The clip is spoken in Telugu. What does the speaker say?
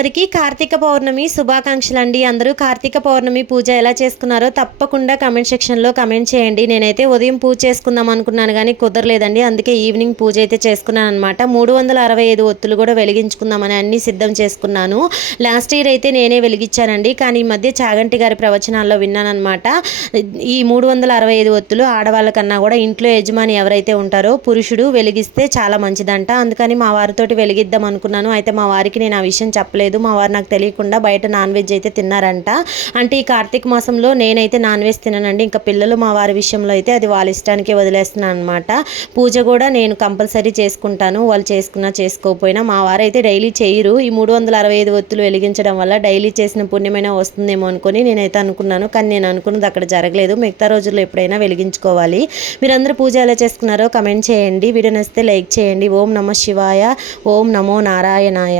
అందరికీ కార్తీక పౌర్ణమి శుభాకాంక్షలు అండి. అందరూ కార్తీక పౌర్ణమి పూజ ఎలా చేసుకున్నారో తప్పకుండా కమెంట్ సెక్షన్లో కమెంట్ చేయండి. నేనైతే ఉదయం పూజ చేసుకుందాం అనుకున్నాను కానీ కుదరలేదండి. అందుకే ఈవినింగ్ పూజ అయితే చేసుకున్నాను అనమాట. 365 ఒత్తులు కూడా వెలిగించుకుందామని అన్నీ సిద్ధం చేసుకున్నాను. లాస్ట్ ఇయర్ అయితే నేనే వెలిగించానండి, కానీ ఈ మధ్య చాగంటి గారి ప్రవచనాల్లో విన్నానమాట. ఈ 365 ఒత్తులు ఆడవాళ్ళ కన్నా కూడా ఇంట్లో యజమాని ఎవరైతే ఉంటారో పురుషుడు వెలిగిస్తే చాలా మంచిదంట. అందుకని మా వారితోటి వెలిగిద్దాం అనుకున్నాను. అయితే మా వారికి నేను ఆ విషయం చెప్పలేదు. మా వారు నాకు తెలియకుండా బయట నాన్ వెజ్ అయితే తిన్నారంట. అంటే ఈ కార్తీక మాసంలో నేనైతే నాన్ వెజ్ తిననండి. ఇంకా పిల్లలు మా వారి విషయంలో అయితే అది వాళ్ళ ఇష్టానికి వదిలేస్తున్నాను అనమాట. పూజ కూడా నేను కంపల్సరీ చేసుకుంటాను, వాళ్ళు చేసుకున్నా చేసుకోకపోయినా. మా వారు అయితే డైలీ చేయరు. ఈ 365 ఒత్తులు వెలిగించడం వల్ల డైలీ చేసిన పుణ్యమైనా వస్తుందేమో అనుకుని నేనైతే అనుకున్నాను, కానీ నేను అనుకున్నది అక్కడ జరగలేదు. మిగతా రోజుల్లో ఎప్పుడైనా వెలిగించుకోవాలి. మీరందరూ పూజ ఎలా చేసుకున్నారో కమెంట్ చేయండి. వీడియో నచ్చితే లైక్ చేయండి. ఓం నమః శివాయ, ఓం నమో నారాయణాయ.